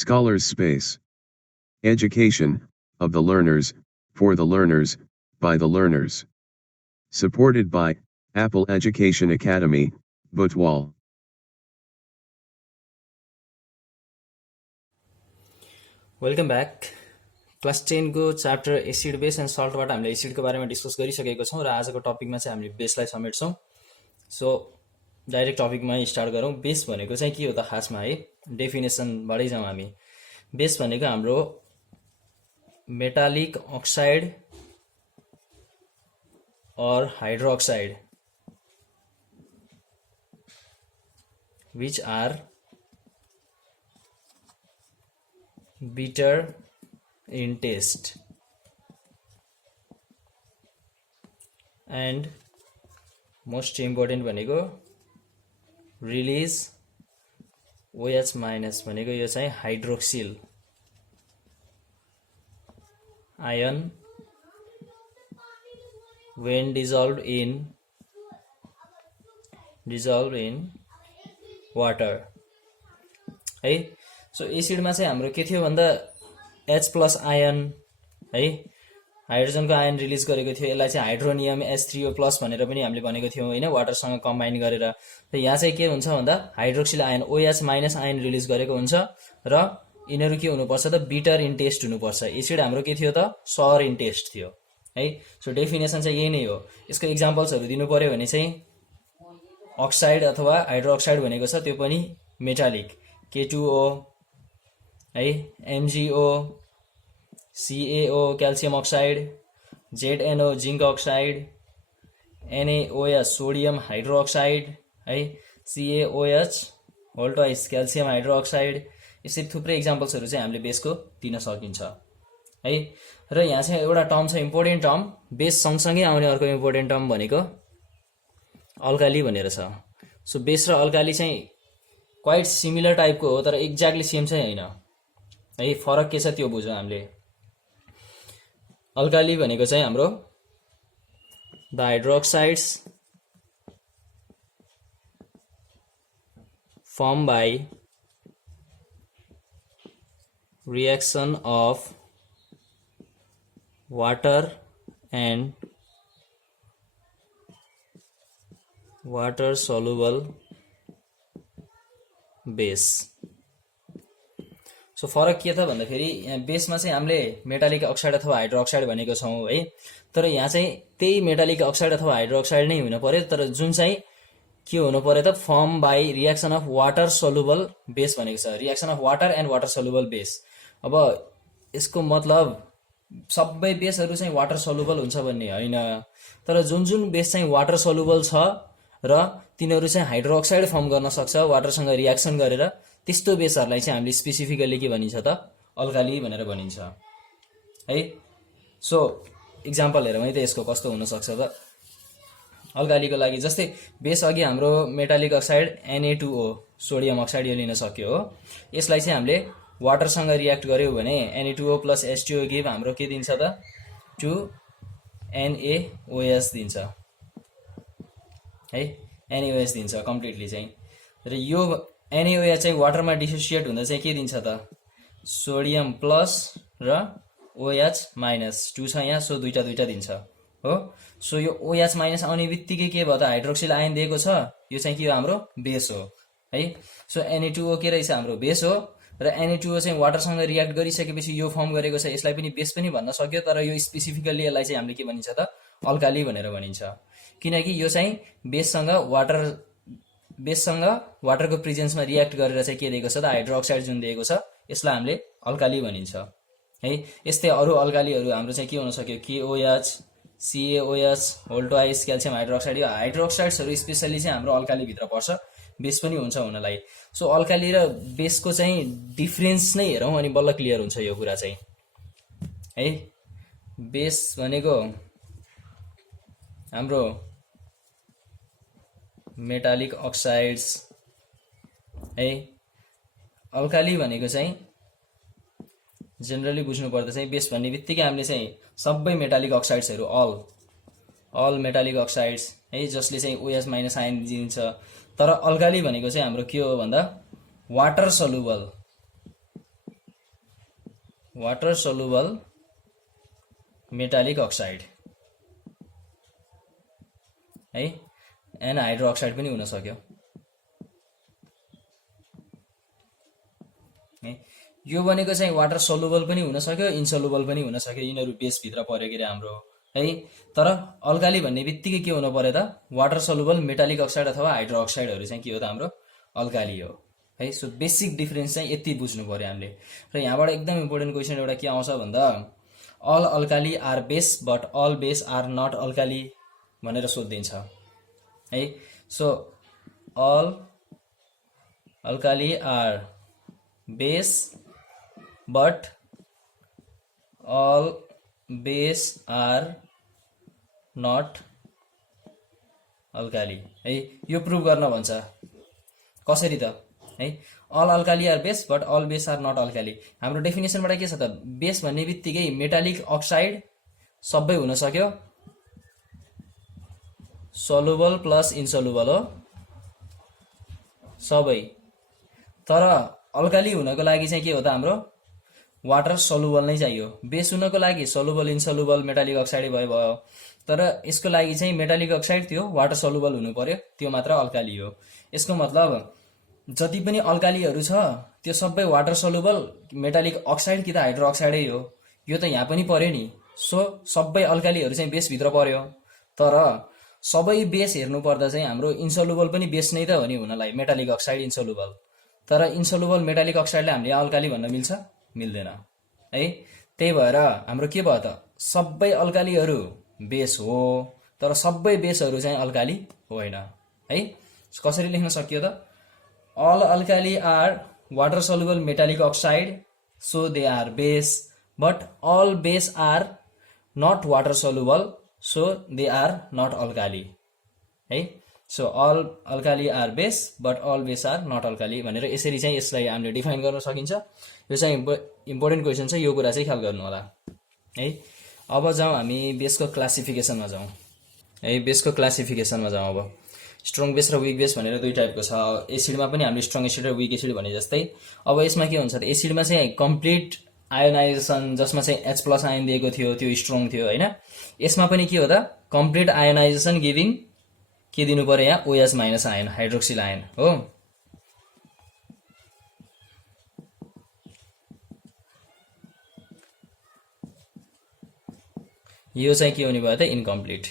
Scholars Space. Education, of the learners, for the learners, by the learners. Supported by Apple Education Academy, Butwal. Welcome back. Class 10 को chapter acid base and सल्टबाट हामीले एसिडको बारेमा discuss गरिसकेको छौँ र आजको टपिकमा चाहिँ हामीले बेसलाई समेट्छौँ। सो डाइरेक्ट टपिकमा स्टार्ट गरौँ। बेस भनेको चाहिँ के हो त खासमा है, डेफिनेसनबाटै जाउँ हामी। बेस भनेको हाम्रो मेटालिक अक्साइड और hydroxide which are bitter in taste and most important भनेको release OH minus भनेको यो चाहिँ hydroxyl ion when dissolved in water है। सो एसिडमा चाहिँ हाम्रो के थियो भन्दा H+ आयन है, हाइड्रोजनको आयन रिलिज गरेको थियो। यसलाई चाहिँ हाइड्रोनियम H3O+ भनेर पनि हामीले भनेको थियौँ होइन, वाटरसँग कम्बाइन गरेर। र यहाँ चाहिँ के हुन्छ भन्दा hydroxyl ion OH- ion release गरेको हुन्छ र यिनीहरू के हुनुपर्छ त बिटर इन टेस्ट हुनुपर्छ। एसिड हाम्रो के थियो त सर इन टेस्ट थियो है। सो डेफिनेसन चाहिँ यही नै हो। यसको इक्जाम्पल्सहरू दिनु पर्यो भने चाहिँ अक्साइड अथवा हाइड्रोक्साइड भनेको छ त्यो पनि मेटालिक, K2O है, MgO, CaO calcium oxide, ZnO zinc oxide, NaOH sodium hydroxide है, CaOH whole twice calcium hydroxide. यसरी थुप्रै इक्जाम्पल्सहरू चाहिँ हामीले बेसको दिन सकिन्छ है। र यहाँ चाहिँ एउटा टर्म छ इम्पोर्टेन्ट टर्म, बेस सँगसँगै आउने अर्को इम्पोर्टेन्ट टर्म भनेको अल्काली भनेर छ। सो बेस र अल्काली चाहिँ क्वाइट सिमिलर टाइपको हो तर एक्ज्याक्टली सेम चाहिँ होइन है, फरक के छ त्यो बुझौँ हामीले। अल्काली भनेको चाहिँ हाम्रो the hydroxides form by reaction of water and water soluble base. So फरक के त भन्दाखेरि यहाँ बेसमा चाहिँ हामीले मेटालिक अक्साइड अथवा हाइड्रोक्साइड भनेको छौँ है, तर यहाँ चाहिँ त्यही मेटालिक अक्साइड अथवा हाइड्रोक्साइड नै हुनु पर्यो, तर जुन चाहिँ के हुनु पर्यो त form by reaction of water soluble base भनेको छ, reaction of water and water soluble base. अब यसको मतलब सबै बेसहरू चाहिँ वाटर सल्युबल हुन्छ भन्ने होइन, तर जुन जुन बेस चाहिँ वाटर सल्युबल छ र तिनीहरू चाहिँ हाइड्रोक्साइड फर्म गर्न सक्छ वाटरसँग रिएक्सन गरेर, त्यस्तो बेसहरूलाई चाहिँ हामीले स्पेसिफिकली के भनिन्छ त अल्काली भनेर भनिन्छ है। सो इक्जाम्पल हेरौँ है त यसको कस्तो हुनसक्छ त अल्कालीको लागि। जस्तै बेस अघि हाम्रो metallic oxide Na2O sodium oxide यो लिन सक्यो हो, यसलाई चाहिँ हामीले वाटरसँग रियाक्ट गर्यो भने Na2O + H2O गिभ हाम्रो के दिन्छ त 2NaOH दिन्छ है, NaOH दिन्छ कम्प्लिटली चाहिँ। र यो NaOH चाहिँ वाटरमा डिसोसिएट हुँदा चाहिँ के दिन्छ त सोडियम प्लस र OH- 2 छ यहाँ, सो दुईटा दिन्छ हो। सो यो OH- आउने बित्तिकै के भयो त हाइड्रोक्सिल आयन दिएको छ, यो चाहिँ के हो हाम्रो बेस हो है। सो Na2O के रहेछ हाम्रो बेस हो र Na2O चाहिँ वाटरसँग रियाक्ट गरिसकेपछि यो फर्म गरेको छ, यसलाई पनि बेस पनि भन्न सक्यो, तर यो स्पेसिफिकल्ली यसलाई चाहिँ हामीले के भनिन्छ त अल्काली भनेर भनिन्छ, किनकि यो चाहिँ बेससँग वाटरको प्रेजेन्समा रियाक्ट गरेर चाहिँ के दिएको छ त हाइड्रोक्साइड जुन दिएको छ, यसलाई हामीले अल्काली भनिन्छ है। यस्तै अरू अल्कालीहरू हाम्रो चाहिँ के हुन सक्यो KOH, CaOH whole twice calcium hydroxide. यो हाइड्रोक्साइड्सहरू स्पेसली चाहिँ हाम्रो अल्कालीभित्र पर्छ, बेस पनि हुन्छ हुनलाई। सो अल्काली र बेसको चाहिँ डिफ्रेन्स नै हेरौँ अनि बल्ल क्लियर हुन्छ यो कुरा चाहिँ है। बेस भनेको हाम्रो मेटालिक अक्साइड्स है, अल्काली भनेको चाहिँ जेनरली बुझ्नु पर्दा चाहिँ बेस भन्ने बित्तिकै हामीले चाहिँ सबै मेटालिक अक्साइड्सहरू अल मेटालिक अक्साइड्स है जसले चाहिँ OH- आयन दिन्छ। तर अल्काली भनेको चाहिँ हाम्रो के हो भन्दा water soluble water soluble metallic oxide है, एन्ड हाइड्रो अक्साइड पनि हुन सक्यो है। यो भनेको चाहिँ वाटर सल्युबल पनि हुन सक्यो, इन्सल्युबल पनि हुन सक्यो, यिनीहरू बेसभित्र पर्यो के अरे हाम्रो है। तर अल्काली भन्ने बित्तिकै के हुनु पर्यो त, वाटर सल्युबल मेटालिक अक्साइड अथवा हाइड्रो अक्साइडहरू चाहिँ के हो त, हाम्रो अल्काली हो है। सो बेसिक डिफरेन्स चाहिँ यति बुझ्नु पर्यो हामीले। र यहाँबाट एकदम इम्पोर्टेन्ट क्वेसन एउटा के आउँछ भन्दा, all alkali are base but all base are not alkali भनेर सोधिदिन्छ है। So all alkali are base but all base are not alkali है। यो प्रुभ गर्न भन्छ, कसरी त है। All alkali are base but all base are not alkali. हाम्रो डेफिनेसनबाट के छ त, बेस भन्ने बित्तिकै मेटालिक अक्साइड सबै हुन सक्यो, सल्युबल प्लस इन्सल्युबल हो सबै। तर अल्काली हुनको लागि चाहिँ के हो त, हाम्रो वाटर सल्युबल नै चाहियो। बेस हुनको लागि सल्युबल इन्सल्युबल मेटालिक अक्साइड भयो। तर यसको लागि चाहिँ मेटालिक अक्साइड त्यो वाटर सल्युबल हुनु पर्यो, त्यो मात्र अल्काली हो। यसको मतलब जति पनि अल्कालीहरू छ त्यो सबै वाटर सल्युबल मेटालिक अक्साइड कि त हाइड्रो अक्साइडै हो। यो त यहाँ पनि पर्यो नि। सो सबै अल्कालीहरू चाहिँ बेसभित्र पर्यो। तर सबै बेस हेर्नु पर्दा चाहिँ हाम्रो इन्सल्युबल पनि बेस नै त हो नि हुनलाई, मेटालिक अक्साइड इन्सल्युबल। तर इन्सल्युबल मेटालिक अक्साइडले हामीले अल्काली भन्न मिल्छ, मिल्दैन है। त्यही भएर हाम्रो के भयो त, सबै अल्कालीहरू बेस हो तर सबै बेसहरू चाहिँ अल्काली होइन है। कसरी लेख्न सकियो त, all alkali are water soluble metallic oxide so they are base but all base are not water soluble so they are not alkali है। So all alkali are base but all base are not alkali भनेर यसरी चाहिँ यसलाई हामीले define गर्न सकिन्छ। यो चाहिँ इम्पोर्टेन्ट क्वेसन छ, यो कुरा चाहिँ ख्याल गर्नु होला है। अब जाउँ हामी बेसको क्लासिफिकेसनमा जाउँ है। बेसको क्लासिफिकेसनमा जाउँ। अब स्ट्रङ बेस र विक बेस भनेर दुई टाइपको छ। एसिडमा पनि हामीले स्ट्रङ एसिड र विक एसिड भने जस्तै। अब यसमा के हुन्छ त, एसिडमा चाहिँ कम्प्लिट आयोनाइजेसन जसमा चाहिँ H+ आयन दिएको थियो त्यो स्ट्रङ थियो होइन। यसमा पनि के हो त, कम्प्लिट आयोनाइजेसन गिभिङ के दिनु पर्यो यहाँ, OH- आयन हाइड्रोक्सिल आयन हो। यो चाहिँ के हुने भयो त, इन्कम्प्लिट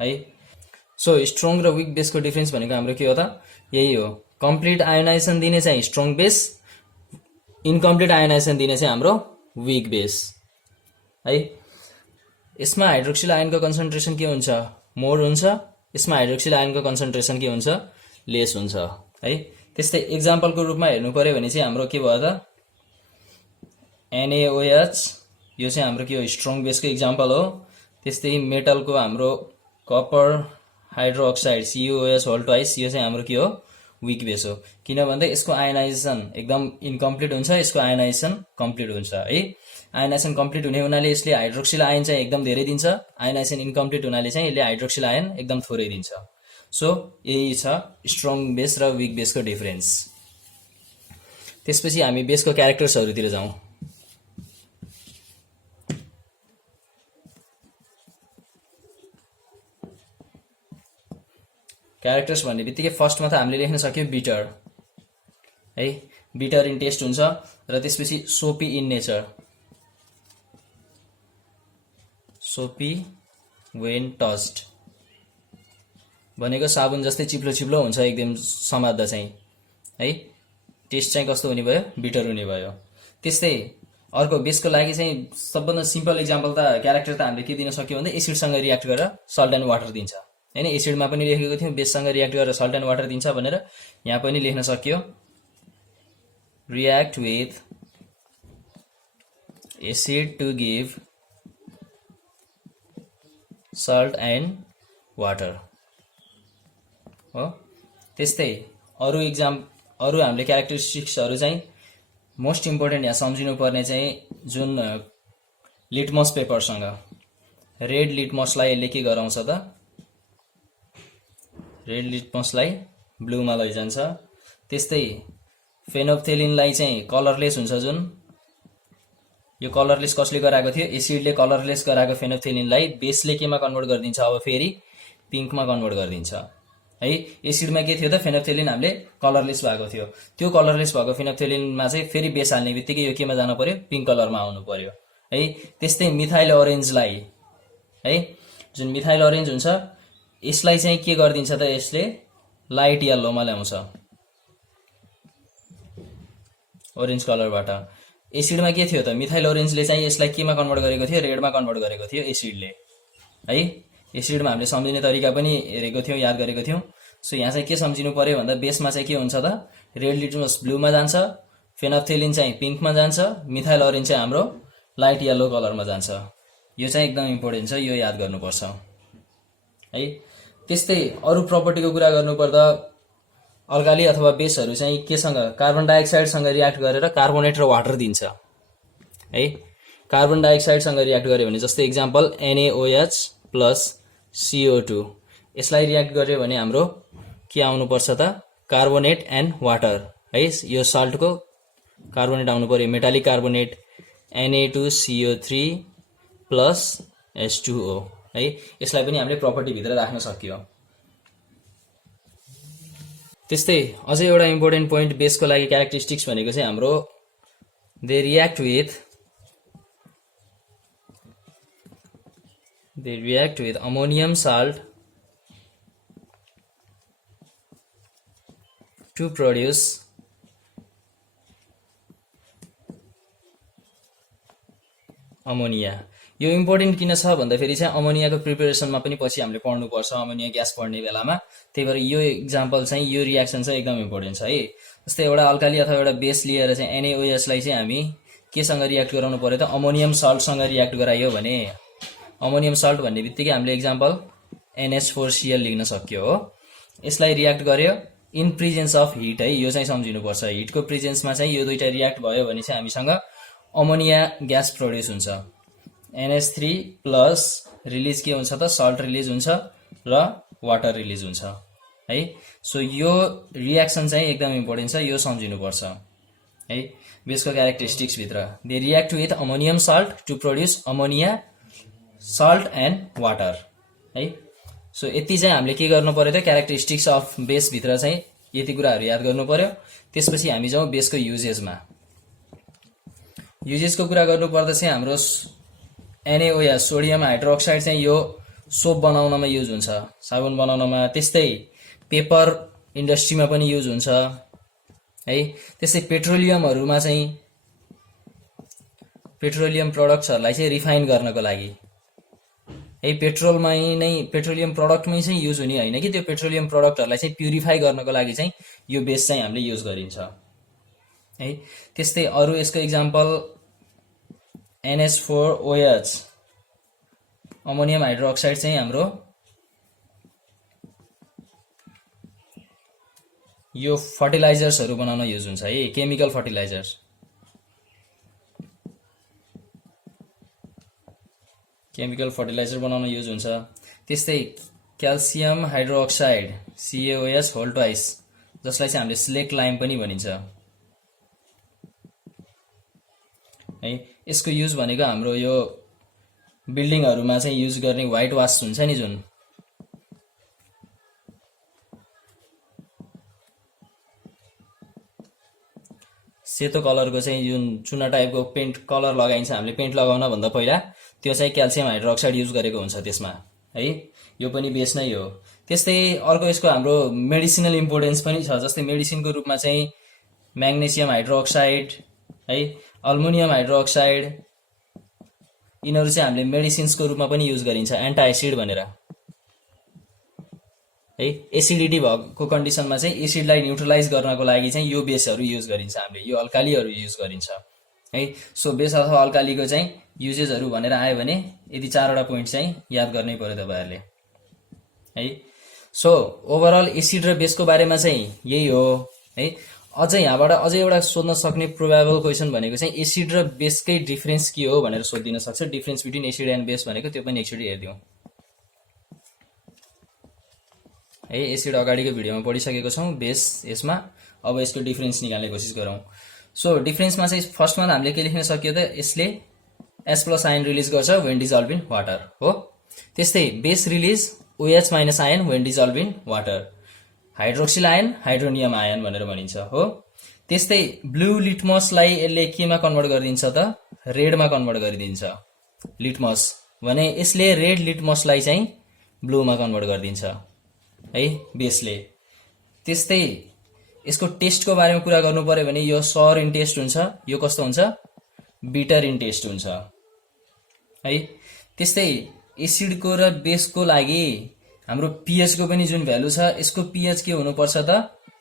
है। सो स्ट्रङ र विक बेसको डिफरेन्स भनेको हाम्रो के हो त, यही हो। कम्प्लिट आयोनाइजेसन दिने चाहिँ स्ट्रङ बेस, इन्कम्प्लिट आयोनाइजेसन दिने चाहिँ हाम्रो विक बेस है। यसमा हाइड्रोक्सिल आयनको कन्सन्ट्रेसन के हुन्छ, मोर हुन्छ। यसमा हाइड्रोक्सिल आयनको कन्सन्ट्रेसन के हुन्छ, लेस हुन्छ है। त्यस्तै एक्जाम्पलको रूपमा हेर्नु पर्यो भने चाहिँ हाम्रो के भयो त, NaOH, यो चाहिँ हाम्रो के हो, स्ट्रङ बेसको इक्जाम्पल हो। त्यस्तै मेटलको हाम्रो कपर हाइड्रोक्साइड CuOH2, यो चाहिँ हाम्रो के हो, विक बेस हो। किन भन्दा यसको आयोनाइजेसन एकदम इन्कम्प्लिट हुन्छ, यसको आयोनाइजेसन कम्प्लिट हुन्छ है। आयोनाइजेसन कम्प्लिट हुने हुनाले यसले हाइड्रोक्सिल आयन चाहिँ एकदम धेरै दिन्छ, आयोनाइजेसन इन्कम्प्लिट हुनाले चाहिँ यसले हाइड्रोक्सिल आयन एकदम थोरै दिन्छ। सो यही छ स्ट्रङ बेस र विक बेसको डिफरेन्स। त्यसपछि हामी बेसको क्यारेक्टर्सहरूतिर जाउँ। क्यारेक्टर्स भन्ने बित्तिकै फर्स्टमा त हामीले लेख्न सक्यो बिटर है। बिटर इन टेस्ट हुन्छ र त्यसपछि सोपी इन नेचर, सोपी वेन टस्ट भनेको साबुन जस्तै चिप्लो चिप्लो हुन्छ एकदम समात्दा चाहिँ है। टेस्ट चाहिँ कस्तो हुने भयो, बिटर हुने भयो। त्यस्तै अर्को बेसको लागि चाहिँ सबभन्दा सिम्पल इक्जाम्पल त क्यारेक्टर त हामीले के दिन सक्यो भन्दा एसिडसँग रियाक्ट गरेर सल्ट एन्ड वाटर दिन्छ हैन। एसिडमा पनि लेखेको थियौँ बेससँग रियाक्ट गरेर सल्ट एन्ड वाटर दिन्छ भनेर, यहाँ पनि लेख्न सक्यो react with acid to give salt and water हो। त्यस्तै अरू हामीले क्यारेक्टरिस्टिक्सहरू चाहिँ मोस्ट इम्पोर्टेन्ट यहाँ सम्झिनु पर्ने चाहिँ जुन लिटमस पेपरसँग रेड लिटमसलाई यसले के गराउँछ त, रेड लिटमसलाई ब्लूमा लैजान्छ। त्यस्तै फेनोप्थेलिनलाई चाहिँ कलरलेस हुन्छ जुन यो कलरलेस कसले गराएको थियो एसिडले कलरलेस गराएको फेनोप्थेलिनलाई बेसले केमा कन्भर्ट गरिदिन्छ अब फेरि पिङ्कमा कन्भर्ट गरिदिन्छ है एसिडमा के थियो त फेनोप्थेलिन हामीले कलरलेस भएको थियो त्यो कलरलेस भएको फेनोप्थेलिनमा चाहिँ फेरि बेस हाल्ने बित्तिकै यो केमा जानु पर्यो पिङ्क कलरमा आउनु पर्यो है त्यस्तै मिथाइल अरेन्जलाई है जुन मिथाइल अरेन्ज हुन्छ यसलाई चाहिँ के गरिदिन्छ त यसले लाइट येल्लोमा ल्याउँछ ओरेन्ज कलरबाट एसिडमा के थियो त मिथाइल ओरेन्जले चाहिँ यसलाई केमा कन्भर्ट गरेको थियो रेडमा कन्भर्ट गरेको थियो एसिडले है एसिडमा हामीले सम्झिने तरिका पनि हेरेको थियौँ याद गरेको थियौँ सो यहाँ चाहिँ के सम्झिनु पर्यो भन्दा बेसमा चाहिँ के हुन्छ त रेड लिटमस ब्लूमा जान्छ फेनोप्थेलिन चाहिँ पिङ्कमा जान्छ मिथाइल ओरेन्ज चाहिँ हाम्रो लाइट येल्लो कलरमा जान्छ यो चाहिँ एकदम इम्पोर्टेन्ट छ यो याद गर्नुपर्छ है त्यस्तै अरू प्रपर्टीको कुरा गर्नुपर्दा अल्काली अथवा बेसहरू चाहिँ केसँग कार्बन डाइअक्साइडसँग रियाक्ट गरेर कार्बोनेट र वाटर दिन्छ है कार्बन डाइअक्साइडसँग रियाक्ट गर्यो भने जस्तै इक्जाम्पल NaOH प्लस CO2 यसलाई रियाक्ट गर्यो भने हाम्रो के आउनुपर्छ त कार्बोनेट एन्ड वाटर है यो सल्टको कार्बोनेट आउनु पर्यो metallic carbonate Na2CO3 plus H2O है यसलाई पनि हामीले प्रपर्टी भित्र राख्न सकियो त्यस्तै अझै एउटा इम्पोर्टेन्ट पोइन्ट बेसको लागि क्यारेक्टरिस्टिक्स भनेको चाहिँ हाम्रो they react with ammonium salt to produce ammonia यो इम्पोर्टेन्ट किन छ भन्दाखेरि चाहिँ अमोनियाको प्रिपेरेसनमा पनि पछि हामीले पढ्नुपर्छ अमोनिया ग्यास पढ्ने बेलामा त्यही भएर यो इक्जाम्पल चाहिँ यो रियाक्सन चाहिँ एकदम इम्पोर्टेन्ट छ है जस्तै एउटा अल्काली अथवा एउटा बेस लिएर चाहिँ NaOH लाई चाहिँ हामी केसँग रियाक्ट गराउनु पर्यो त अमोनियम सल्टसँग रियाक्ट गरायो भने अमोनियम सल्ट भन्ने बित्तिकै हामीले इक्जाम्पल NH4Cl लेख्न सक्यो हो यसलाई रियाक्ट गर्यो इन प्रेजेन्स अफ हिट है यो चाहिँ सम्झिनुपर्छ हिटको प्रेजेन्समा चाहिँ यो दुईटा रियाक्ट भयो भने चाहिँ हामीसँग अमोनिया ग्यास प्रोड्युस हुन्छ NH3 प्लस रिलिज के हुन्छ त सल्ट रिलिज हुन्छ र वाटर रिलिज हुन्छ है सो यो रियाक्सन चाहिँ एकदम इम्पोर्टेन्ट छ यो सम्झिनुपर्छ है बेसको क्यारेक्टरिस्टिक्स भित्र they react with ammonium salt to produce ammonia salt and water है सो यति चाहिँ हामीले के गर्नु पर्यो त क्यारेक्टरिस्टिक्स अफ बेस भित्र चाहिँ यति कुराहरू याद गर्नु पर्यो त्यसपछि हामी जाउँ बेसको युजेसमा युजेसको कुरा गर्नुपर्दा चाहिँ हाम्रो NaOH सोडियम हाइड्रोक्साइड चाहिँ यो सोप बनाउनमा युज हुन्छ साबुन बनाउनमा त्यस्तै पेपर इन्डस्ट्रीमा पनि युज हुन्छ है त्यस्तै पेट्रोलियमहरुमा चाहिँ पेट्रोलियम प्रोडक्ट्सहरुलाई चाहिँ रिफाइन गर्नको लागि है पेट्रोलमै नै पेट्रोलियम प्रोडक्टमै चाहिँ युज हुने हैन कि त्यो पेट्रोलियम प्रोडक्टहरुलाई चाहिँ प्युरिफाई गर्नको लागि चाहिँ यो बेस चाहिँ हामीले युज गरिन्छ है त्यस्तै अरु यसको एक्जाम्पल NH4OH अमोनियम हाइड्रोक्साइड चाहिँ हाम्रो यो फर्टिलाइजर्सहरु बनाउन युज हुन्छ है केमिकल फर्टिलाइजर्स बनाउन युज हुन्छ त्यस्तै calcium hydroxide CaOH whole twice जसलाई चाहिँ हामीले स्लेक लाइम पनि भनिन्छ है यसको युज भनेको हाम्रो यो बिल्डिङहरुमा चाहिँ युज गर्ने व्हाइट वाश हुन्छ नि जुन सेतो कलरको चाहिँ जुन चुना टाइपको पेन्ट कलर लगाइन्छ हामीले पेन्ट लगाउन भन्दा पहिला त्यो चाहिँ क्याल्सियम हाइड्रोक्साइड युज गरेको हुन्छ त्यसमा है यो पनि बेस नै हो त्यस्तै अर्को यसको हाम्रो मेडिसिनल इम्पोर्टेन्स पनि छ जस्तै मेडिसिनको रूपमा चाहिँ म्याग्नेशियम हाइड्रोक्साइड है अल्मुनियम हाइड्रोक्साइड यिनीहरु चाहिँ हामीले मेडिसिन्सको रूपमा पनि युज गरिन्छ एन्टी एसिड भनेर है एसिडिटी भएको कन्डिसनमा चाहिँ एसिडलाई न्यूट्रलाइज गर्नको लागि चाहिँ यो बेसहरु युज गरिन्छ हामीले यो अल्कालीहरु युज गरिन्छ है सो बेस अथवा अल्कालीको चाहिँ युजेसहरु भनेर आयो भने यदि चारवटा पोइन्ट चाहिँ याद गर्नै पर्यो तपाईहरुले है सो ओभरअल एसिड र बेसको बारेमा चाहिँ यही हो है अझै यहाँबाट अझै एउटा सोध्न सक्ने प्रोबेबल क्वेशन भनेको चाहिँ एसिड र बेसकै डिफरेन्स के हो भनेर सोधिन सक्छ difference between acid and base भनेको त्यो पनि एकचोटी हेर्दियौ है एसिड अगाडिको भिडियोमा पढिसकेको छौं बेस यसमा अब यसको डिफरेन्स निकाल्ने कोसिस गरौँ। सो डिफरेन्समा चाहिँ फर्स्टमा हामीले के लेख्न सक्यो त, यसले H प्लस आयन रिलिज गर्छ वेन डिजल्भ इन वाटर हो। त्यस्तै base release OH minus ion when dissolve in water, hydroxyl ion hydronium ion भनेर भनिन्छ हो। त्यस्तै ब्लू लिटमसलाई यसले केमा कन्भर्ट गरिदिन्छ त, रेडमा कन्भर्ट गरिदिन्छ। लिटमस भने यसले रेड लिटमसलाई चाहिँ ब्लूमा कन्भर्ट गरिदिन्छ है बेसले। त्यस्तै यसको टेस्टको बारेमा कुरा गर्नु पर्यो भने यो सर इन टेस्ट हुन्छ, यो कस्तो हुन्छ बिटर इन टेस्ट हुन्छ है। त्यस्तै एसिडको र बेसको लागि हाम्रो pH को पनि जुन भ्यालु छ, यसको pH के हुनुपर्छ त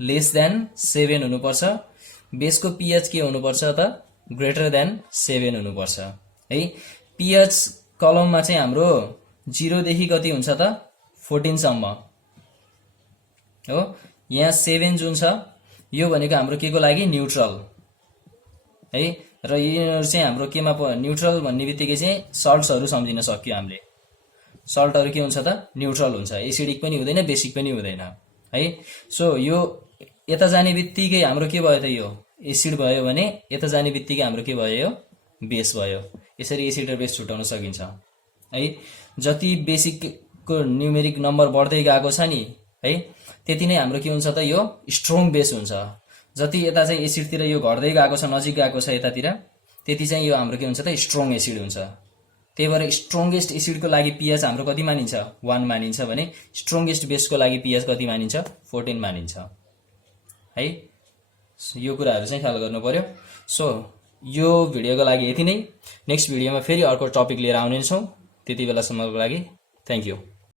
लेस देन 7 हुनुपर्छ, बेसको pH के हुनुपर्छ त ग्रेटर देन 7 हुनुपर्छ है। pH कलममा चाहिँ हाम्रो 0 देखि कति हुन्छ त 14 सम्म हो। यहाँ 7 जुन छ यो भनेको हाम्रो के को लागि न्यूट्रल है, र यिनीहरू चाहिँ हाम्रो केमा न्यूट्रल भन्ने बित्तिकै चाहिँ सल्ट्सहरू सम्झिन सक्यो हामीले। सल्टहरू के हुन्छ त न्यूट्रल हुन्छ, एसिडिक पनि हुँदैन बेसिक पनि हुँदैन है। सो यो यता जाने बित्तिकै हाम्रो के भयो त, यो एसिड भयो भने यता जाने बित्तिकै हाम्रो के भयो, यो बेस भयो। यसरी एसिड र बेस छुटाउन सकिन्छ है। जति बेसिकको न्युमेरिक नम्बर बढ्दै गएको छ नि है, त्यति नै हाम्रो के हुन्छ त यो स्ट्रङ बेस हुन्छ। जति यता चाहिँ एसिडतिर यो घट्दै गएको छ, नजिक गएको छ यतातिर, त्यति चाहिँ यो हाम्रो के हुन्छ त स्ट्रङ एसिड हुन्छ। त्यही भएर स्ट्रङ्गेस्ट एसिडको लागि pH हाम्रो कति मानिन्छ 1 मानिन्छ भने स्ट्रङ्गेस्ट बेसको लागि pH कति मानिन्छ 14 मानिन्छ है। यो कुराहरू चाहिँ ख्याल गर्नु पर्यो। सो यो भिडियोको लागि यति नै। नेक्स्ट भिडियोमा फेरि अर्को टपिक लिएर आउने छौँ। त्यति बेलासम्मको लागि थ्याङ्क यू।